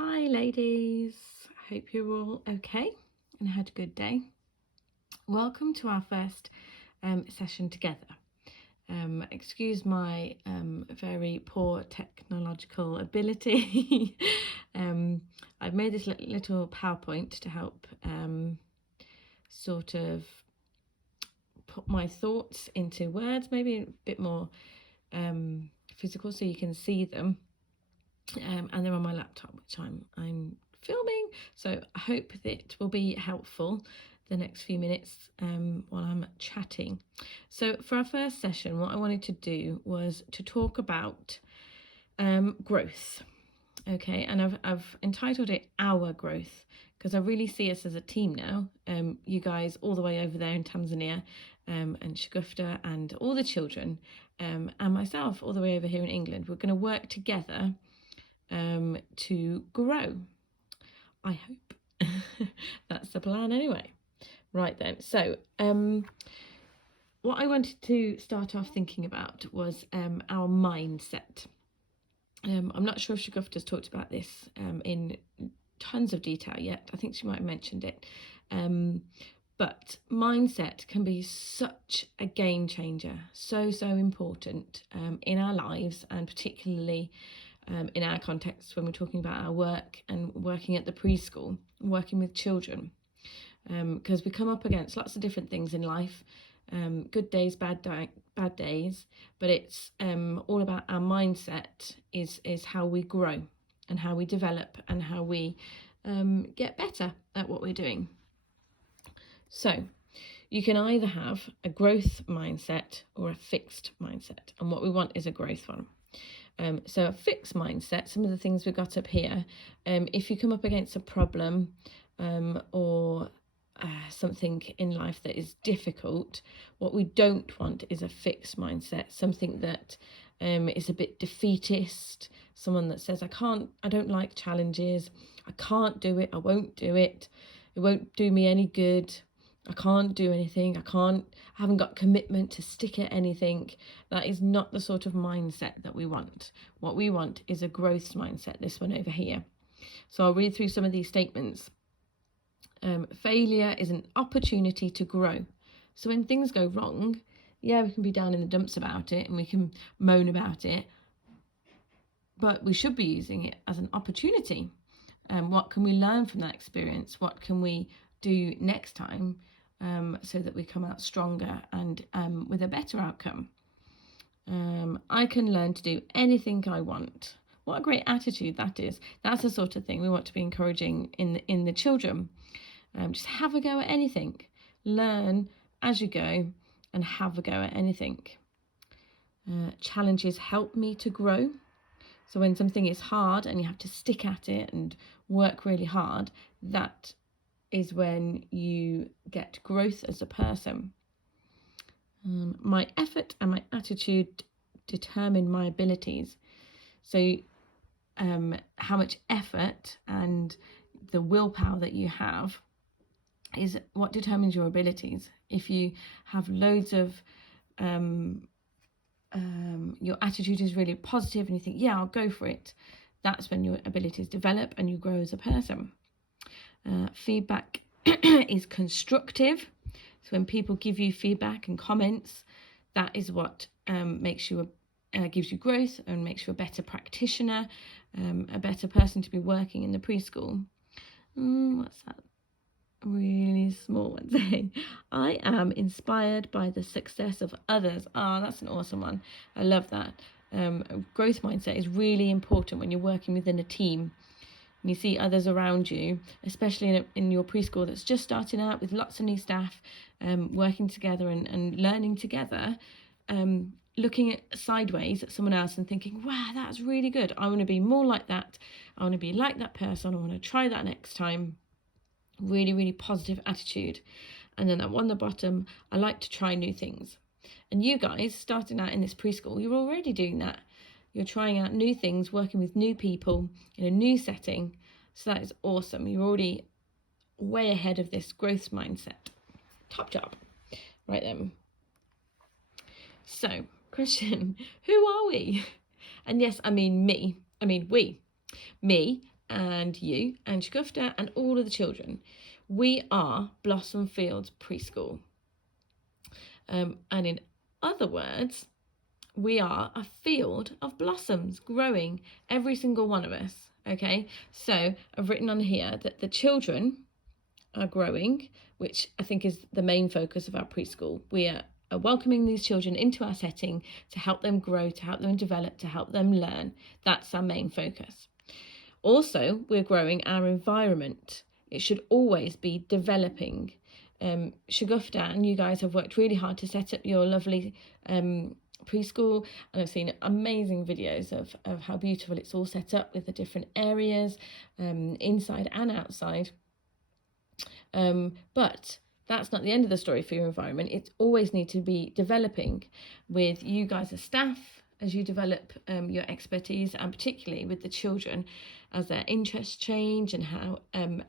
Hi ladies, hope you're all okay and had a good day. Welcome to our first session together. Excuse my very poor technological ability. I've made this little PowerPoint to help sort of put my thoughts into words, maybe a bit more physical so you can see them. And they're on my laptop, which I'm filming, so I hope that will be helpful the next few minutes while I'm chatting. So for our first session, what I wanted to do was to talk about growth. Okay, and I've entitled it Our Growth because I really see us as a team now. You guys all the way over there in Tanzania, and Shagufta and all the children, and myself all the way over here in England. We're going to work together to grow. I hope. That's the plan anyway. Right then, so what I wanted to start off thinking about was our mindset. I'm not sure if Shagufta's talked about this in tons of detail yet. I think she might have mentioned it. But mindset can be such a game changer, so important in our lives, and particularly in our context when we're talking about our work and working at the preschool, working with children, because we come up against lots of different things in life, good days, bad days, but it's all about our mindset is how we grow and how we develop and how we get better at what we're doing. So you can either have a growth mindset or a fixed mindset, and what we want is a growth one. So a fixed mindset, some of the things we've got up here, if you come up against a problem or something in life that is difficult, what we don't want is a fixed mindset, something that is a bit defeatist, someone that says, I don't like challenges, I can't do it, I won't do it, it won't do me any good, I can't do anything, I haven't got commitment to stick at anything. That is not the sort of mindset that we want. What we want is a growth mindset, this one over here. So I'll read through some of these statements. Failure is an opportunity to grow. So when things go wrong, yeah, we can be down in the dumps about it and we can moan about it, but we should be using it as an opportunity. What can we learn from that experience? What can we do next time so that we come out stronger and with a better outcome? I can learn to do anything I want. What a great attitude that is. That's the sort of thing we want to be encouraging in the children. Just have a go at anything. Learn as you go and have a go at anything. Challenges help me to grow. So when something is hard and you have to stick at it and work really hard, that is when you get growth as a person. My effort and my attitude determine my abilities. So how much effort and the willpower that you have is what determines your abilities. If you have loads of your attitude is really positive and you think, yeah, I'll go for it, that's when your abilities develop and you grow as a person. Feedback is constructive. So when people give you feedback and comments, that is what makes you gives you growth and makes you a better practitioner, a better person to be working in the preschool. What's that really small one saying? I am inspired by the success of others. That's an awesome one. I love that. Growth mindset is really important when you're working within a team. And you see others around you, especially in your preschool that's just starting out with lots of new staff, working together and learning together, looking at sideways at someone else and thinking, wow, that's really good. I want to be more like that. I want to be like that person. I want to try that next time. Really, really positive attitude. And then that one at the bottom, I like to try new things. And you guys starting out in this preschool, you're already doing that. You're trying out new things, working with new people in a new setting. So that is awesome. You're already way ahead of this growth mindset. Top job. Right then. So, question, who are we? And yes, I mean me. I mean we. Me, and you and Shagufta and all of the children. We are Blossom Fields Preschool. And in other words, we are a field of blossoms growing, every single one of us. Okay, so I've written on here that the children are growing, which I think is the main focus of our preschool. We are welcoming these children into our setting to help them grow, to help them develop, to help them learn. That's our main focus. Also, we're growing our environment. It should always be developing. Shagufta and you guys have worked really hard to set up your lovely preschool, and I've seen amazing videos of how beautiful it's all set up with the different areas, inside and outside. But that's not the end of the story for your environment. It always needs to be developing with you guys as staff as you develop your expertise, and particularly with the children as their interests change and how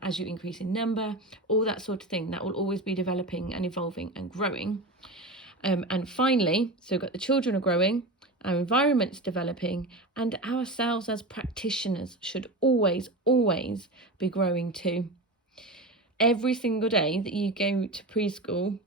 as you increase in number, all that sort of thing. That will always be developing and evolving and growing. And finally, so we've got the children are growing, our environment's developing, and ourselves as practitioners should always be growing too. Every single day that you go to preschool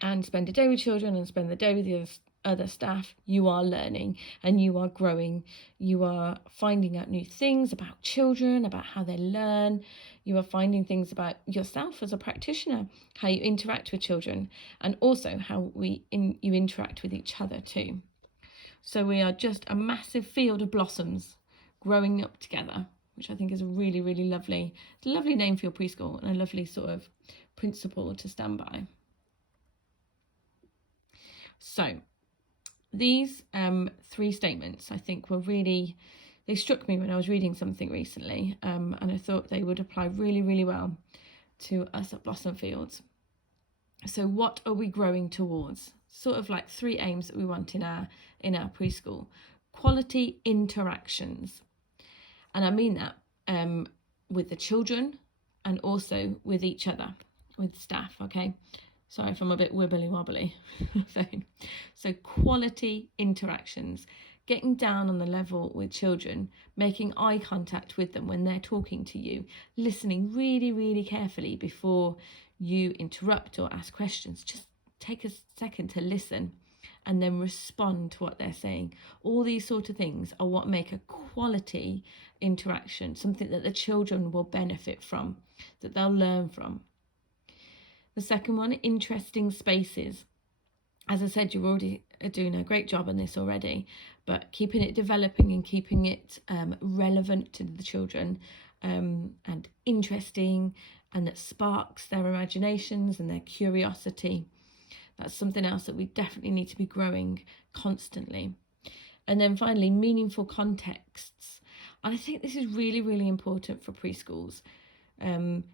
and spend a day with children and spend the day with the other staff, you are learning and you are growing. You are finding out new things about children, about how they learn. You are finding things about yourself as a practitioner, how you interact with children, and also how you interact with each other too. So we are just a massive field of blossoms growing up together, which I think is a really, really lovely, it's a lovely name for your preschool and a lovely sort of principle to stand by. So these 3 statements, I think, they struck me when I was reading something recently, and I thought they would apply really, really well to us at Blossom Fields. So what are we growing towards? Sort of like 3 aims that we want in our preschool. Quality interactions. And I mean that with the children and also with each other, with staff, okay? Sorry if I'm a bit wibbly wobbly. So quality interactions, getting down on the level with children, making eye contact with them when they're talking to you, listening really, really carefully before you interrupt or ask questions. Just take a second to listen and then respond to what they're saying. All these sort of things are what make a quality interaction, something that the children will benefit from, that they'll learn from. The second one, interesting spaces. As I said, you're already doing a great job on this already, but keeping it developing and keeping it relevant to the children and interesting, and that sparks their imaginations and their curiosity. That's something else that we definitely need to be growing constantly. And then finally, meaningful contexts. And I think this is really, really important for preschools.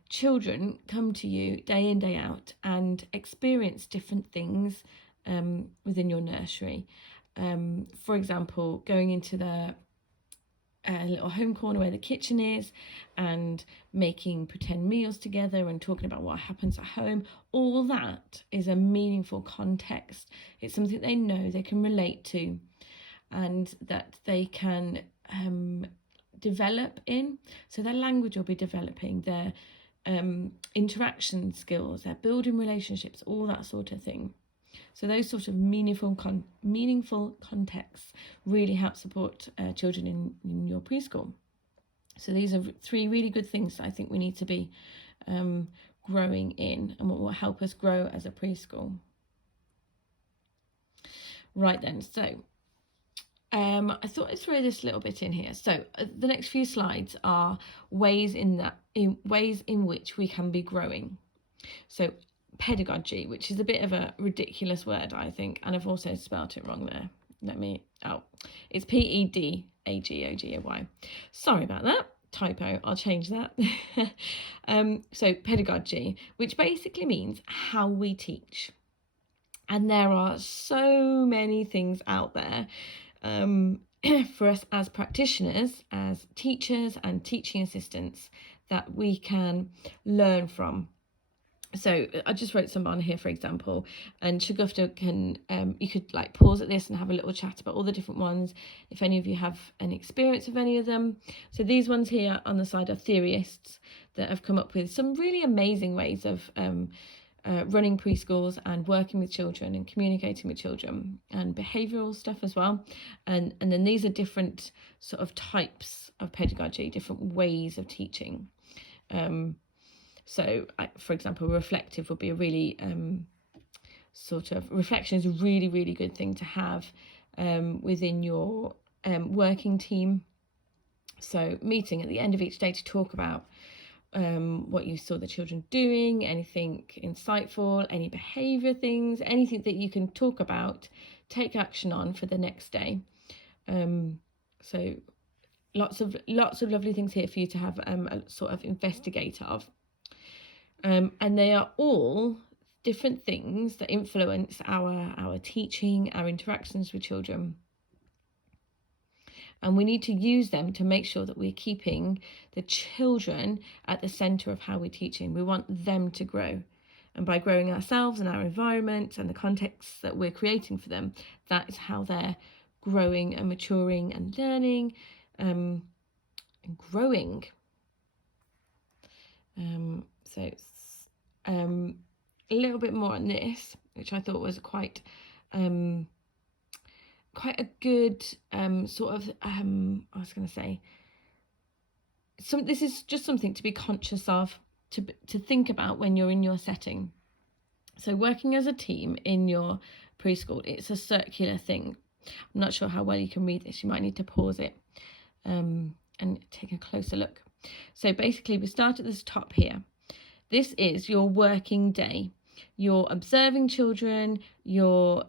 Children come to you day in, day out and experience different things within your nursery. For example, going into the little home corner where the kitchen is and making pretend meals together and talking about what happens at home. All that is a meaningful context. It's something they know, they can relate to, and that they can develop in. So their language will be developing, their interaction skills, their building relationships, all that sort of thing. So those sort of meaningful contexts really help support children in your preschool. So these are 3 really good things that I think we need to be growing in, and what will help us grow as a preschool. Right then, so I thought I'd throw this little bit in here. So the next few slides are ways in which we can be growing. So pedagogy, which is a bit of a ridiculous word, I think, and I've also spelt it wrong there. It's P-E-D-A-G-O-G-O-Y. Sorry about that, typo, I'll change that. So pedagogy, which basically means how we teach. And there are so many things out there for us as practitioners, as teachers and teaching assistants, that we can learn from. So I just wrote some on here, for example, and Shagufta can, you could like pause at this and have a little chat about all the different ones, if any of you have any experience of any of them. So these ones here on the side are theorists that have come up with some really amazing ways of running preschools and working with children and communicating with children, and behavioural stuff as well. And then these are different sort of types of pedagogy, different ways of teaching. So, for example, reflective would be a really reflection is a really, really good thing to have within your working team. So meeting at the end of each day to talk about what you saw the children doing, anything insightful, any behaviour things, anything that you can talk about, take action on for the next day. So lots of lovely things here for you to have a sort of investigate of. And they are all different things that influence our teaching, our interactions with children. And we need to use them to make sure that we're keeping the children at the centre of how we're teaching. We want them to grow. And by growing ourselves and our environment and the contexts that we're creating for them, that is how they're growing and maturing and learning and growing. So a little bit more on this, which I thought was quite a good sort of I was going to say, this is just something to be conscious of, to think about when you're in your setting. So working as a team in your preschool, it's a circular thing. I'm not sure how well you can read this. You might need to pause it and take a closer look. So basically we start at this top here. This is your working day. You're observing children, you're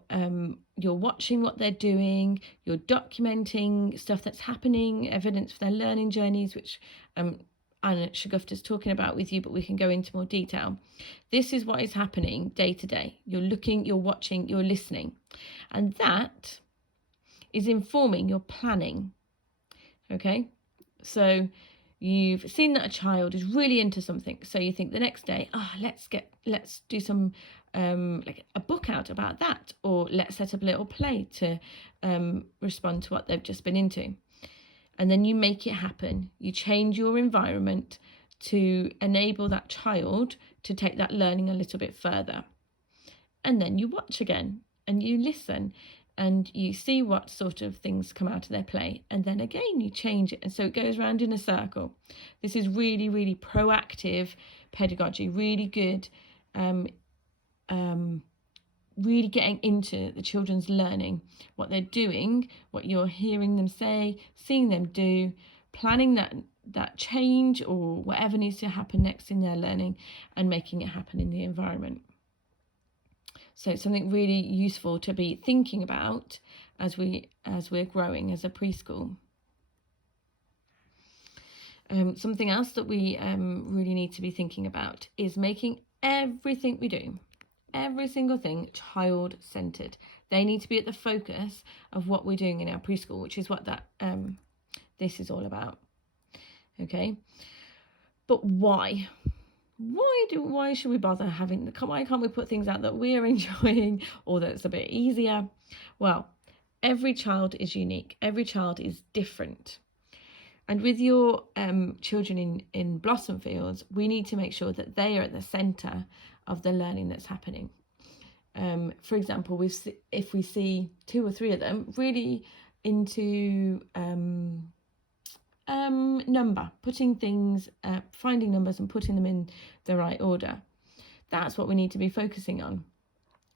watching what they're doing, you're documenting stuff that's happening, evidence for their learning journeys, which Anna Shagufta is talking about with you, but we can go into more detail. This is what is happening day to day. You're looking, you're watching, you're listening. And that is informing your planning. Okay? So you've seen that a child is really into something, so you think the next day, let's do some like a book out about that, or let's set up a little play to respond to what they've just been into. And then you make it happen. You change your environment to enable that child to take that learning a little bit further. And then you watch again and you listen and you see what sort of things come out of their play, and then again you change it, and so it goes round in a circle. This is really, really proactive pedagogy, really good, really getting into the children's learning, what they're doing, what you're hearing them say, seeing them do, planning that change or whatever needs to happen next in their learning, and making it happen in the environment. So it's something really useful to be thinking about as we're growing as a preschool. Something else that we really need to be thinking about is making everything we do, every single thing, child-centred. They need to be at the focus of what we're doing in our preschool, which is what that this is all about. Okay, but why? Why should we bother why can't we put things out that we're enjoying or that's a bit easier? Well, every child is unique. Every child is different. And with your children in Blossom Fields, we need to make sure that they are at the centre of the learning that's happening. For example, if we see 2 or 3 of them really into number, putting things, finding numbers and putting them in the right order, that's what we need to be focusing on.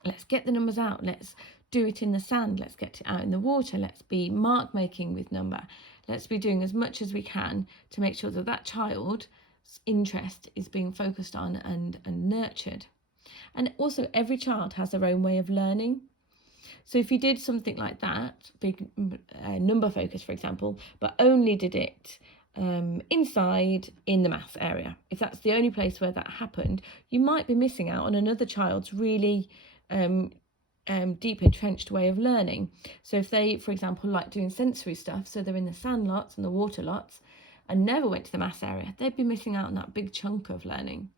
Let's get the numbers out. Let's do it in the sand. Let's get it out in the water. Let's be mark making with number. Let's be doing as much as we can to make sure that child's interest is being focused on and nurtured. And also every child has their own way of learning. So if you did something like that, big number focus, for example, but only did it inside in the maths area, if that's the only place where that happened, you might be missing out on another child's really deep entrenched way of learning. So if they, for example, like doing sensory stuff, so they're in the sand lots and the water lots and never went to the maths area, they'd be missing out on that big chunk of learning.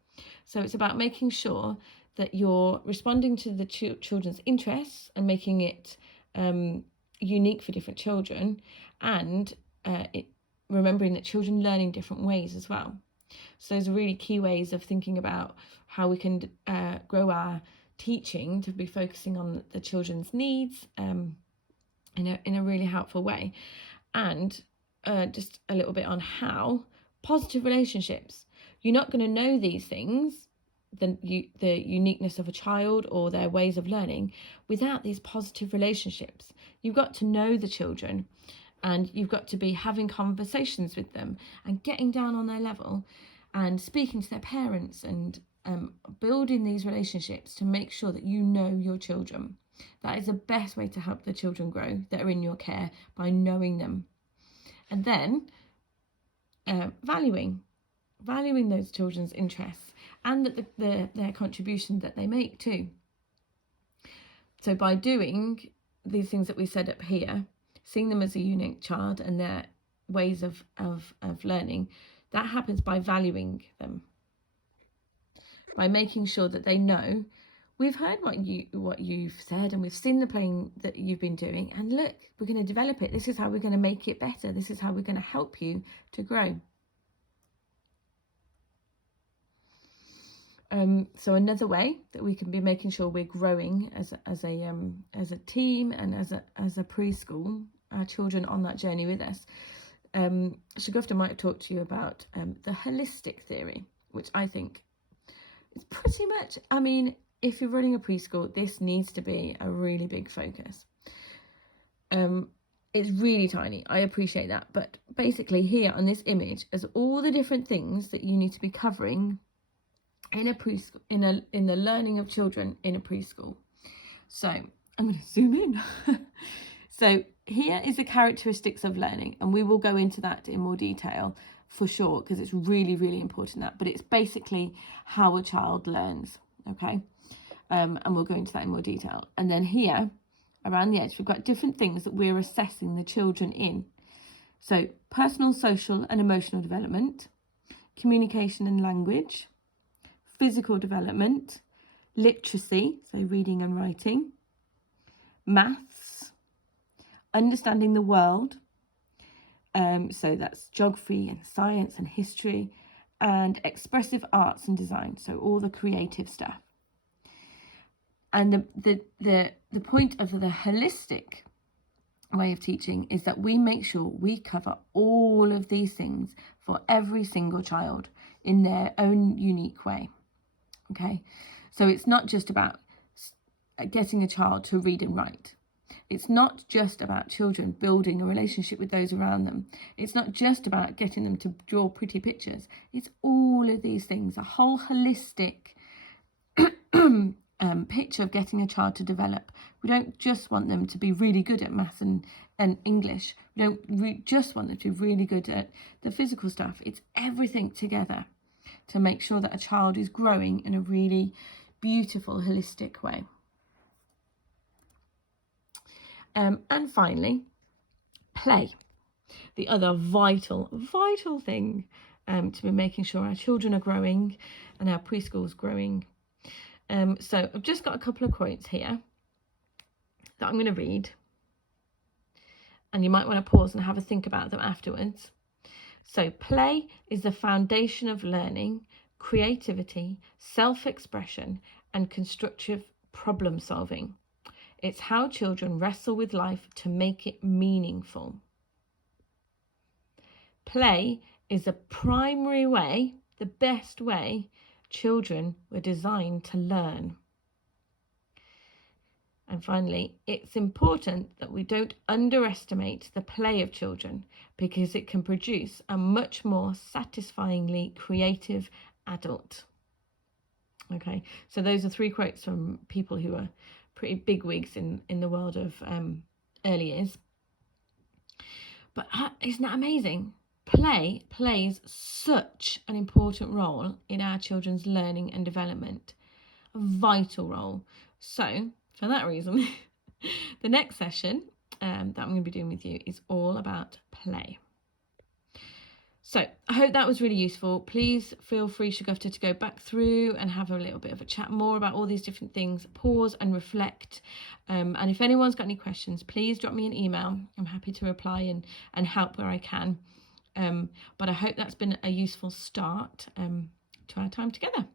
So it's about making sure that you're responding to the children's interests and making it unique for different children, and remembering that children learn in different ways as well. So those are really key ways of thinking about how we can grow our teaching to be focusing on the children's needs in a really helpful way. And just a little bit on how positive relationships. You're not going to know these things, the uniqueness of a child or their ways of learning, without these positive relationships. You've got to know the children, and you've got to be having conversations with them and getting down on their level and speaking to their parents and building these relationships to make sure that you know your children. That is the best way to help the children grow that are in your care, by knowing them. And then valuing those children's interests and their contribution that they make too. So by doing these things that we said up here, seeing them as a unique child and their ways of learning, that happens by valuing them, by making sure that they know, we've heard what you've said, and we've seen the playing that you've been doing, and look, we're going to develop it. This is how we're going to make it better. This is how we're going to help you to grow. So another way that we can be making sure we're growing as a team and as a preschool, our children on that journey with us. Shagufta might have talked to you about the holistic theory, which I think is pretty much, I mean, if you're running a preschool, this needs to be a really big focus. It's really tiny, I appreciate that, but basically here on this image is all the different things that you need to be covering in a preschool, in the learning of children in a preschool. So I'm going to zoom in. So here is the characteristics of learning, and we will go into that in more detail for sure, because it's really, really important but it's basically how a child learns, okay? And we'll go into that in more detail. And then here around the edge, we've got different things that we're assessing the children in. So personal, social and emotional development, communication and language, physical development, literacy, so reading and writing, maths, understanding the world, so that's geography and science and history, and expressive arts and design, so all the creative stuff. And the point of the holistic way of teaching is that we make sure we cover all of these things for every single child in their own unique way. Okay, so it's not just about getting a child to read and write. It's not just about children building a relationship with those around them. It's not just about getting them to draw pretty pictures. It's all of these things, a whole holistic picture of getting a child to develop. We don't just want them to be really good at maths and English. We don't just want them to be really good at the physical stuff. It's everything together to make sure that a child is growing in a really beautiful, holistic way. And finally, play. The other vital thing to be making sure our children are growing and our preschool's growing. So I've just got a couple of quotes here that I'm going to read, and you might want to pause and have a think about them afterwards. So play is the foundation of learning, creativity, self-expression, and constructive problem solving. It's how children wrestle with life to make it meaningful. Play is a primary way, the best way, children were designed to learn. And finally, it's important that we don't underestimate the play of children, because it can produce a much more satisfyingly creative adult. Okay, so those are 3 quotes from people who are pretty big wigs in the world of early years. But isn't that amazing? Play plays such an important role in our children's learning and development, a vital role. So for that reason, the next session that I'm going to be doing with you is all about play. So I hope that was really useful. Please feel free, Shagufta, to go back through and have a little bit of a chat more about all these different things. Pause and reflect. And if anyone's got any questions, please drop me an email. I'm happy to reply and help where I can. But I hope that's been a useful start to our time together.